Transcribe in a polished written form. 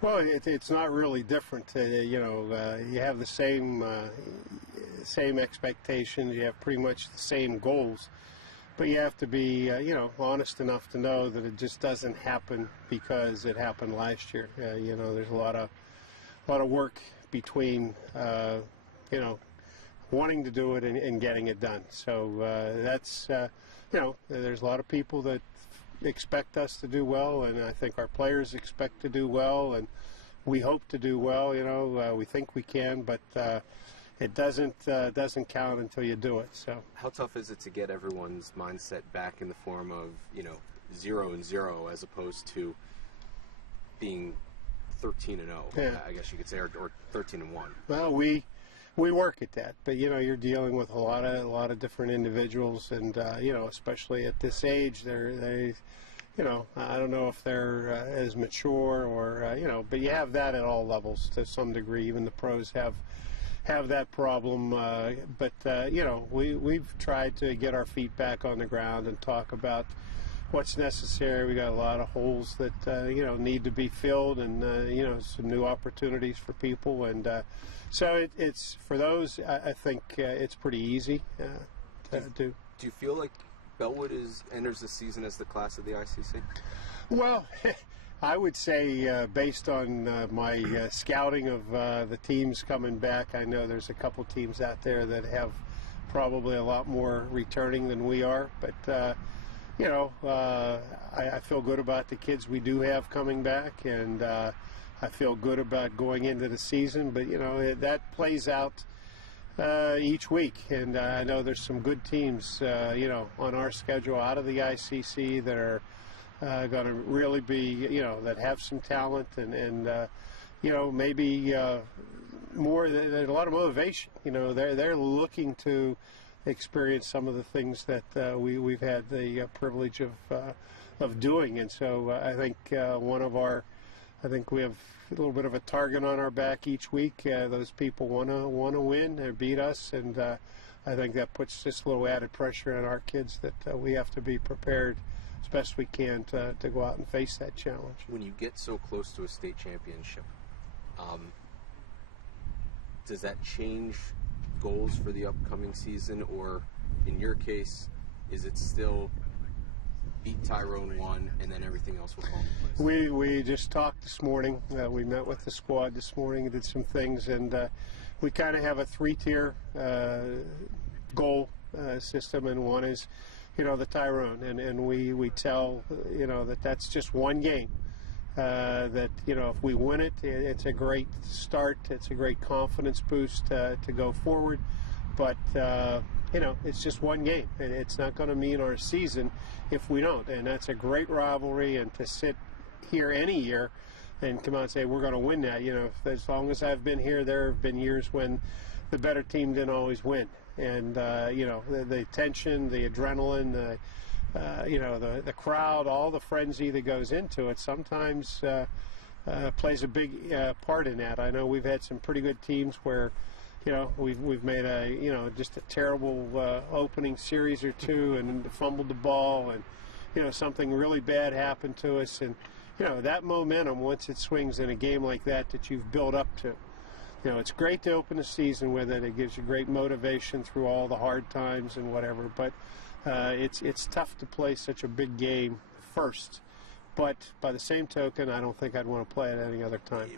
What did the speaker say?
Well, it's not really different. You have the same expectations. You have pretty much the same goals, but you have to be honest enough to know that it just doesn't happen because it happened last year. There's a lot of work between wanting to do it and getting it done. So there's a lot of people that expect us to do well, and I think our players expect to do well, and we hope to do well. We think we can, but it doesn't count until you do it. So how tough is it to get everyone's mindset back in the form of 0-0 as opposed to being 13-0? Yeah. I guess you could say, or 13-1. Well, we work at that, but you're dealing with a lot of different individuals, and especially at this age, they I don't know if they're as mature or but you have that at all levels to some degree. Even the pros have that problem, but we've tried to get our feet back on the ground and talk about what's necessary. We got a lot of holes that need to be filled, and some new opportunities for people, and so it's for those. I think it's pretty easy to do. Do you feel like Bellwood enters the season as the class of the ICC? Well, I would say based on my scouting of the teams coming back, I know there's a couple teams out there that have probably a lot more returning than we are, but I feel good about the kids we do have coming back, and I feel good about going into the season, but that plays out each week, and I know there's some good teams on our schedule out of the ICC that are going to really be that have some talent, and maybe more. There's a lot of motivation. They're looking to experience some of the things that we've had the privilege of doing, and so I think I think we have a little bit of a target on our back each week. Those people want to win or beat us, and I think that puts just a little added pressure on our kids that we have to be prepared as best we can to go out and face that challenge. When you get so close to a state championship, does that change goals for the upcoming season, or in your case, is it still beat Tyrone 1 and then everything else will fall into place? We just talked this morning. We met with the squad this morning and did some things, and we kind of have a three-tier goal system, and one is the Tyrone, and we tell that that's just one game. That if we win it, it's a great start. It's a great confidence boost to go forward. But it's just one game, and it's not going to mean our season if we don't. And that's a great rivalry. And to sit here any year and come out and say we're going to win that, as long as I've been here, there have been years when the better team didn't always win. And the tension, the adrenaline, the crowd, all the frenzy that goes into it sometimes plays a big part in that. I know we've had some pretty good teams where we've made just a terrible opening series or two and fumbled the ball, and something really bad happened to us, and that momentum, once it swings in a game like that you've built up to. It's great to open a season with it. It gives you great motivation through all the hard times and whatever, but it's tough to play such a big game first. But by the same token, I don't think I'd want to play it any other time.